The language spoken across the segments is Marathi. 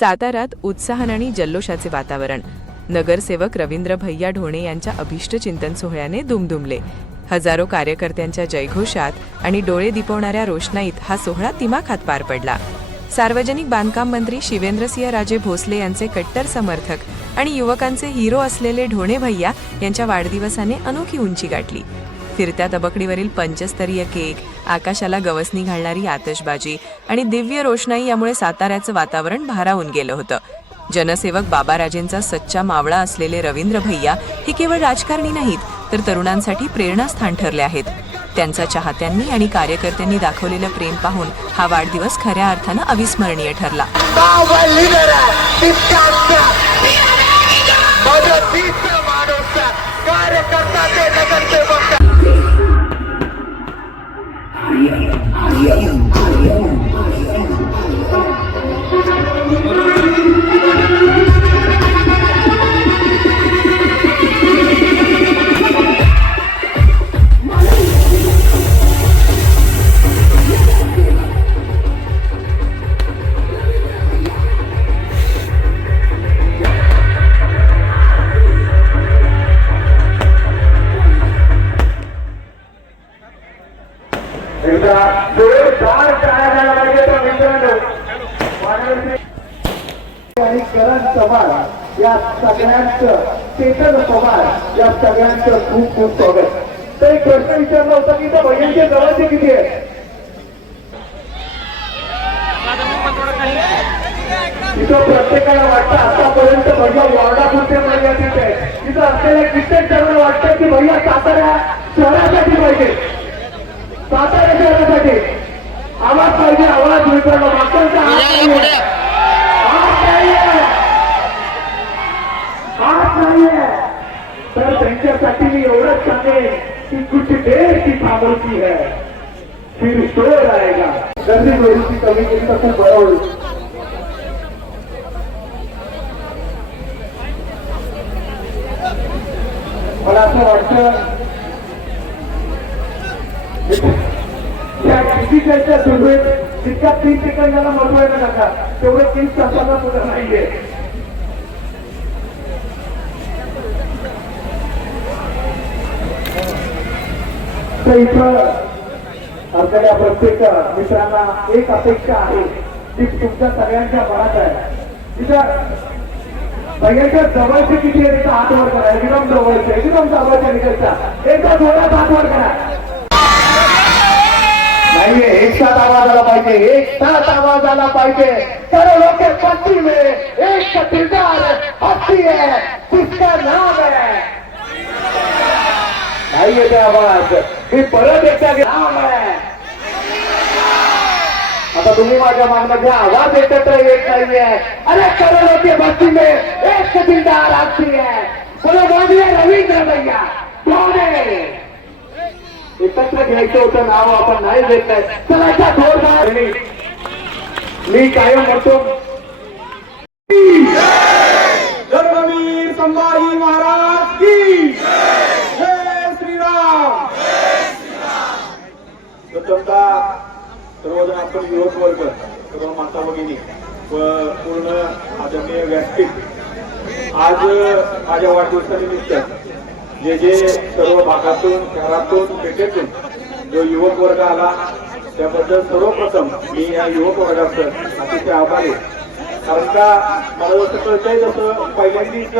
साताऱ्यात उत्साहान आणि जल्लोषाचे वातावरण. नगरसेवक रवींद्र भैया ढोणे यांच्या अभिष्ट चिंतन सोहळ्याने दुमदुमले. हजारो कार्यकर्त्यांच्या जयघोषात आणि डोळे दिपवणाऱ्या रोषणाईत हा सोहळा तिमाखात पार पडला. सार्वजनिक बांधकाम मंत्री शिवेंद्रसिंह राजे भोसले यांचे कट्टर समर्थक आणि युवकांचे हिरो असलेले ढोणे भैया यांच्या वाढदिवसाने अनोखी उंची गाठली. फिरत्या तबकडीवरील पंचस्तरीय केक आकाशाला गवसणी घालणारी आतषबाजी आणि दिव्य रोषणाई यामुळे साताऱ्याचं वातावरण भारावून गेलं होतं. जनसेवक बाबाराजेंचा सच्चा मावळा असलेले रवींद्र भैया हे केवळ राजकारणी नाहीत तर तरुणांसाठी प्रेरणास्थान ठरले आहेत. त्यांचा चाहत्यांनी आणि कार्यकर्त्यांनी दाखवलेलं प्रेम पाहून हा वाढदिवस खऱ्या अर्थानं अविस्मरणीय ठरला. कार्यकर्ता पवार या सगळ्यांचं चेतन पवार या सगळ्यांचं खूप खूप स्वागत. तर एक प्रश्न विचारला होता की त्या भैयांचे जवळचे किती आहेत? तिथं प्रत्येकाला वाटतं आतापर्यंत भैया वॉर्डापुरते मर्यादित आहे तिथं. असलेल्या कित्येक जणांना वाटतं की भैया सातारा शहरासाठी पाहिजे. सातारा शहरासाठी. आवाज पाहिजे आवाज मित्रांनो मागचा हात नाहीये हात नाहीये हात नाहीये तर त्यांच्यासाठी मी एवढंच सांगेन कि कुछ देर की खामोशी है फिर शोर आएगा। गर्मी लोगों की कमी के लिए खूप बड़ा हो मला असं वाटतं या डिजिटलच्या सुरुवात जितक्या तीन सेकंदाला महत्वायला नका तेवढे तीन तासाला सुद्धा नाहीये आमच्या इथं आपल्याला प्रत्येक मित्रांना एक अपेक्षा आहे ती तुमच्या सगळ्यांच्या मनात आहे. तिथं सगळ्यांच्या जवळचे किती आहे तिथं हात करा एकदम जवळचे एकदम जवळच्या निकलच्या एकदा जोरात हात करा. नाहीये एक साथ आवाज आला पाहिजे एक साथ आवाज आला पाहिजे. सर्व लोक पट्टी में एक किरदार हस्ती है जिसका नाम है नाहीये ते आवाज. मी परत एकदा आहे. आता तुम्ही माझ्या मागणं घ्या. आवाज एकत्र येत नाहीये. अरे करोड़ों के बस्ती में एक दिलदार हस्ती है बोलो रवींद्र भैया. कौन है एकत्र घ्यायचं होतं नाव आपण नाही देत नाही. चला मी कायम म्हणतो सर्वजण युवक वर्ग सर्व माता भगिनी व पूर्ण आदरणीय व्यासपीठ आज माझ्या वाढदिवसानिमित्त जे जे सर्व भागातून शहरातून पेठेतून जो युवक वर्ग आला त्याबद्दल सर्वप्रथम मी या युवक वर्गाचं अतिशय आभारी आहे. कारण का मला जसं कळतंय जसं पहिल्यांदीच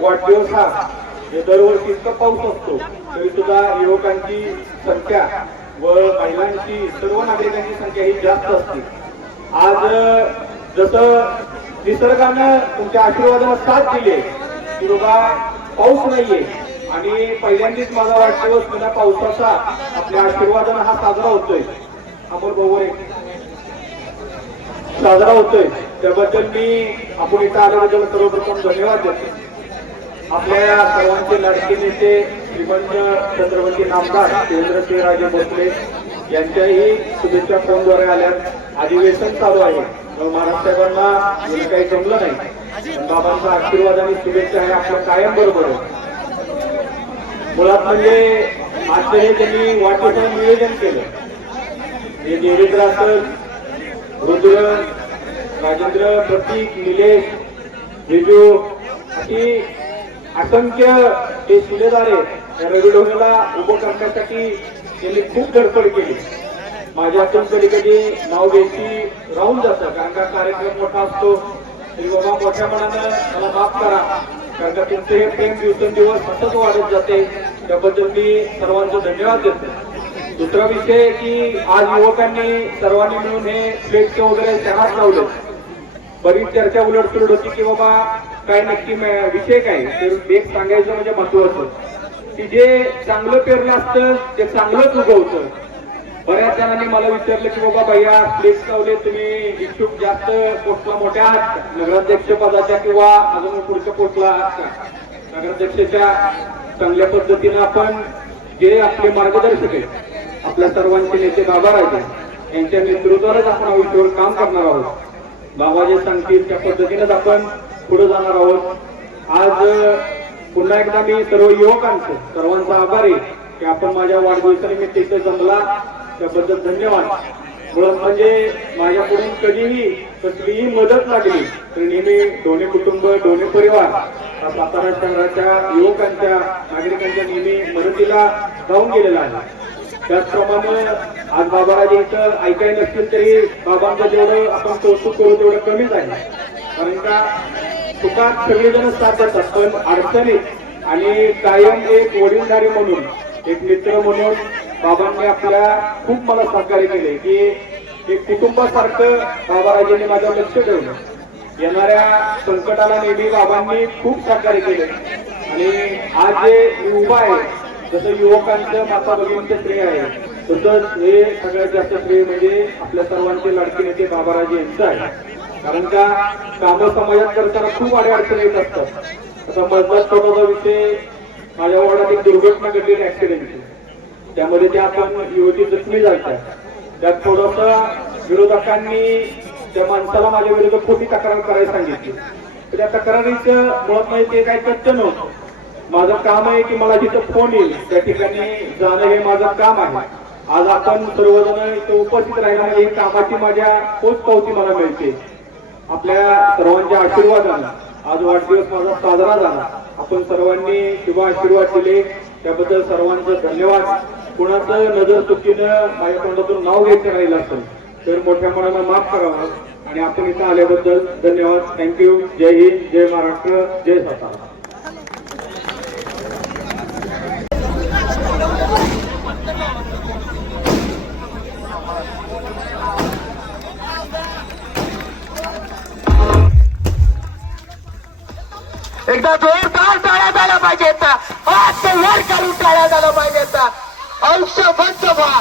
वाढदिवस हा हे दरवर्षी इतका पाऊस असतो तरी सुद्धा युवकांची संख्या व महिलांची सर्व नागरिकांची संख्या ही जास्त असते. आज जसं निसर्गानं तुमच्या आशीर्वादाला साथ दिली की बाबा पाऊस नाहीये. आणि पहिल्यांदाच माझा वाढदिवस बिना पावसाचा आपल्या आशीर्वादानं हा साजरा होतोय. अमोल बरोबर साजरा होतोय. त्याबद्दल मी आपण इथं आल्याबद्दल सर्वप्रथम धन्यवाद देतो. आपल्या सर्वांचे लाडके नेते श्रीमंत छत्रपती नामदार देवेंद्रसिंह राजे भोसले यांच्याही शुभेच्छा फोनद्वारे आल्यात. अधिवेशन चालू आहे. मग महाराज काही जमलं नाही. बाबांचा आशीर्वाद आणि शुभेच्छा हे आपल्या कायम बरोबर आहे मुळात म्हणजे आश्चर्य हे त्यांनी वाटेचं नियोजन केलं. हे देवेंद्र असेल रुद्र राजेंद्र प्रतीक निलेश रिजू अशी असंख्य ते शिलेदार आहेत. रवी ढोणीला उभं करण्यासाठी त्यांनी खूप धडपड केली. माझ्या हातून कधी कधी नाव घ्यायची राहून जातं कारण का कार्यक्रम मोठा असतो. तरी बाबा मोठ्या मनानं मला माफ करा कारण का तुमचे हे प्रेम दिवसेंदिवस सतत वाढत जाते. त्याबद्दल मी सर्वांचं धन्यवाद देतो. दुसरा विषय की आज युवकांनी सर्वांनी मिळून हे प्लेटचे वगैरे त्यांनाच लावलं. बरीच चर्चा उलट होती की बाबा काय नक्की विषय काय? ते एक सांगायचं म्हणजे महत्वाचं. की जे चांगलं पेरलं असतं ते चांगलंच उगवतं. बऱ्याच जणांनी मला विचारलं की बाबा भैया प्लेस लावले तुम्ही इच्छुक जास्त पोस्टला मोठ्या आहात का? नगराध्यक्ष पदाच्या किंवा अजून पुढच्या पोस्टला आहात का? नगराध्यक्षाच्या चांगल्या पद्धतीनं आपण जे आपले मार्गदर्शक आहेत आपल्या सर्वांचे नेते बाबा राजे यांच्या नेतृत्वावरच आपण आयुष्यावर काम करणार आहोत. बाबा जे सांगतील त्या पद्धतीनेच आपण पुढे जाणार आहोत. आज पुन्हा एकदा मी सर्व युवकांचं सर्वांचा आभारी की आपण माझ्या वाढदिवसानिमित्त इथे जमला. त्याबद्दल धन्यवाद. मुळात म्हणजे माझ्याकडून कधीही कसलीही मदत लागली तर नेहमी दोन्ही कुटुंब दोन्ही परिवार सातारा शहराच्या युवकांच्या नागरिकांच्या नेहमी मदतीला जाऊन गेलेला आहे. त्याचप्रमाणे आज बाबाराजे इथं ऐकाय नसतील तरी बाबांचं जेवढं आपण कौतुक करू तेवढं कमीच आहे. कारण का सुद्धा सगळेजण साथ देतात पण अडचणीत आणि कायम एक वडीलधारी म्हणून एक मित्र म्हणून बाबांनी आपल्या खूप मला सहकार्य केले की एक कुटुंबासारखं बाबाराजांनी माझ्यावर लक्ष ठेवलं. येणाऱ्या संकटाला नेहमी बाबांनी खूप सहकार्य केले. आणि आज जे मी उभा आहे जसं युवकांचं माता भगिनींचं श्रेय आहे तसंच हे सगळ्यात जास्त श्रेय म्हणजे आपल्या सर्वांचे लाडके नेते बाबाराजे यांचं आहे. कारण त्या कामं समाजात करताना खूप अडे अडचणी येत असतात. आता मधला छोटासा विषय माझ्या वडिलात एक दुर्घटना घडलेली ऍक्सिडेंटची त्यामध्ये त्या आपण युवती जखमी झाल्या त्यात थोडस विरोधकांनी त्या माणसाला माझ्या विरुद्ध खोटी तक्रार करायला सांगितली. तर त्या तक्रारीचं मुळात नाही ते काही सत्य नव्हतं. माझं काम आहे की मला जिथं फोन येईल त्या ठिकाणी जाणं हे माझं काम आहे. आज आपण सर्वजण इथं उपस्थित राहिला ही कामाची माझ्या पोच पावती मला मिळते. आपल्या सर्वांच्या आशीर्वादानं आज वाढदिवस माझा साजरा झाला. आपण सर्वांनी शुभ आशीर्वाद दिले. त्याबद्दल सर्वांचं धन्यवाद. कुणाचं नजर चुकीनं माझ्या तोंडातून नाव घ्यायचं राहिलं असेल तर मोठ्या मनानं माफ करावं. आणि आपण इथं आल्याबद्दल धन्यवाद. थँक्यू जय हिंद. जय महाराष्ट्र. जय सातारा. एकदा जोरदार टाळ्या झाला पाहिजे हात वर काढून टाळ्या झाला पाहिजेत. अंश बंद व्हा.